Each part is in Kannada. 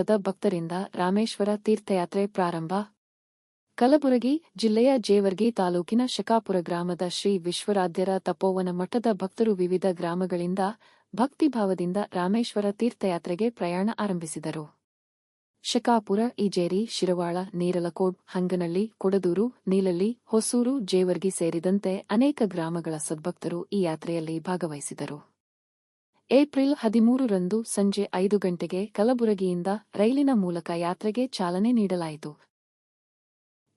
ಮಠದ ಭಕ್ತರಿಂದ ರಾಮೇಶ್ವರ ತೀರ್ಥಯಾತ್ರೆ ಪ್ರಾರಂಭ. ಕಲಬುರಗಿ ಜಿಲ್ಲೆಯ ಜೇವರ್ಗಿ ತಾಲೂಕಿನ ಶಕಾಪುರ ಗ್ರಾಮದ ಶ್ರೀ ವಿಶ್ವರಾಧ್ಯರ ತಪೋವನ ಮಠದ ಭಕ್ತರು ವಿವಿಧ ಗ್ರಾಮಗಳಿಂದ ಭಕ್ತಿಭಾವದಿಂದ ರಾಮೇಶ್ವರ ತೀರ್ಥಯಾತ್ರೆಗೆ ಪ್ರಯಾಣ ಆರಂಭಿಸಿದರು. ಶಕಾಪುರ, ಇಜೇರಿ, ಶಿರವಾಳ, ನೀರಲಕೋಡ್, ಹಂಗನಹಳ್ಳಿ, ಕೊಡದೂರು, ನೀಲಳ್ಳಿ, ಹೊಸೂರು, ಜೇವರ್ಗಿ ಸೇರಿದಂತೆ ಅನೇಕ ಗ್ರಾಮಗಳ ಸದ್ಭಕ್ತರು ಈ ಯಾತ್ರೆಯಲ್ಲಿ ಭಾಗವಹಿಸಿದರು. ಏಪ್ರಿಲ್ 13ರಂದು ಸಂಜೆ 5 ಗಂಟೆಗೆ ಕಲಬುರಗಿಯಿಂದ ರೈಲಿನ ಮೂಲಕ ಯಾತ್ರೆಗೆ ಚಾಲನೆ ನೀಡಲಾಯಿತು.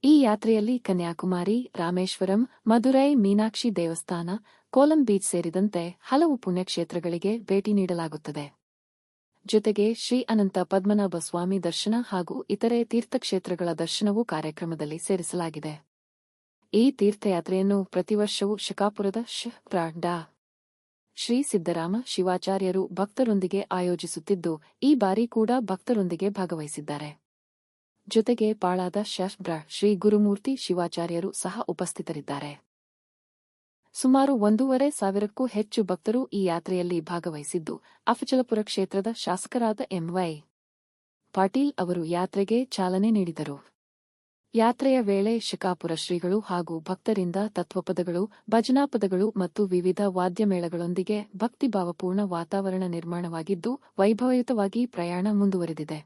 ಈ ಯಾತ್ರೆಯಲ್ಲಿ ಕನ್ಯಾಕುಮಾರಿ, ರಾಮೇಶ್ವರಂ, ಮದುರೈ ಮೀನಾಕ್ಷಿ ದೇವಸ್ಥಾನ, ಕೋಲಂ ಬೀಚ್ ಸೇರಿದಂತೆ ಹಲವು ಪುಣ್ಯಕ್ಷೇತ್ರಗಳಿಗೆ ಭೇಟಿ ನೀಡಲಾಗುತ್ತದೆ. ಜೊತೆಗೆ ಶ್ರೀ ಅನಂತ ಪದ್ಮನಾಭ ಸ್ವಾಮಿ ದರ್ಶನ ಹಾಗೂ ಇತರೆ ತೀರ್ಥಕ್ಷೇತ್ರಗಳ ದರ್ಶನವೂ ಕಾರ್ಯಕ್ರಮದಲ್ಲಿ ಸೇರಿಸಲಾಗಿದೆ. ಈ ತೀರ್ಥಯಾತ್ರೆಯನ್ನು ಪ್ರತಿವರ್ಷವೂ ಶಕಾಪುರದ ಡಾ. ಶ್ರೀ ಸಿದ್ದರಾಮ ಶಿವಾಚಾರ್ಯರು ಭಕ್ತರೊಂದಿಗೆ ಆಯೋಜಿಸುತ್ತಿದ್ದು, ಈ ಬಾರಿ ಕೂಡ ಭಕ್ತರೊಂದಿಗೆ ಭಾಗವಹಿಸಿದ್ದಾರೆ. ಜೊತೆಗೆ ಪಾಳಾದ ಶ್ರೀ ಗುರುಮೂರ್ತಿ ಶಿವಾಚಾರ್ಯರು ಸಹ ಉಪಸ್ಥಿತರಿದ್ದಾರೆ. ಸುಮಾರು 1,500ಕ್ಕೂ ಹೆಚ್ಚು ಭಕ್ತರು ಈ ಯಾತ್ರೆಯಲ್ಲಿ ಭಾಗವಹಿಸಿದ್ದು, ಅಫಜಲಪುರ ಕ್ಷೇತ್ರದ ಶಾಸಕರಾದ ಎಂ.ವೈ. ಪಾಟೀಲ್ ಅವರು ಯಾತ್ರೆಗೆ ಚಾಲನೆ ನೀಡಿದರು. ಯಾತ್ರೆಯ ವೇಳೆ ಶಕಾಪುರ ಶ್ರೀಗಳು ಹಾಗೂ ಭಕ್ತರಿಂದ ತತ್ವಪದಗಳು, ಭಜನಾಪದಗಳು ಮತ್ತು ವಿವಿಧ ವಾದ್ಯಮೇಳಗಳೊಂದಿಗೆ ಭಕ್ತಿಭಾವಪೂರ್ಣ ವಾತಾವರಣ ನಿರ್ಮಾಣವಾಗಿದ್ದು, ವೈಭವಯುತವಾಗಿ ಪ್ರಯಾಣ ಮುಂದುವರೆದಿದೆ.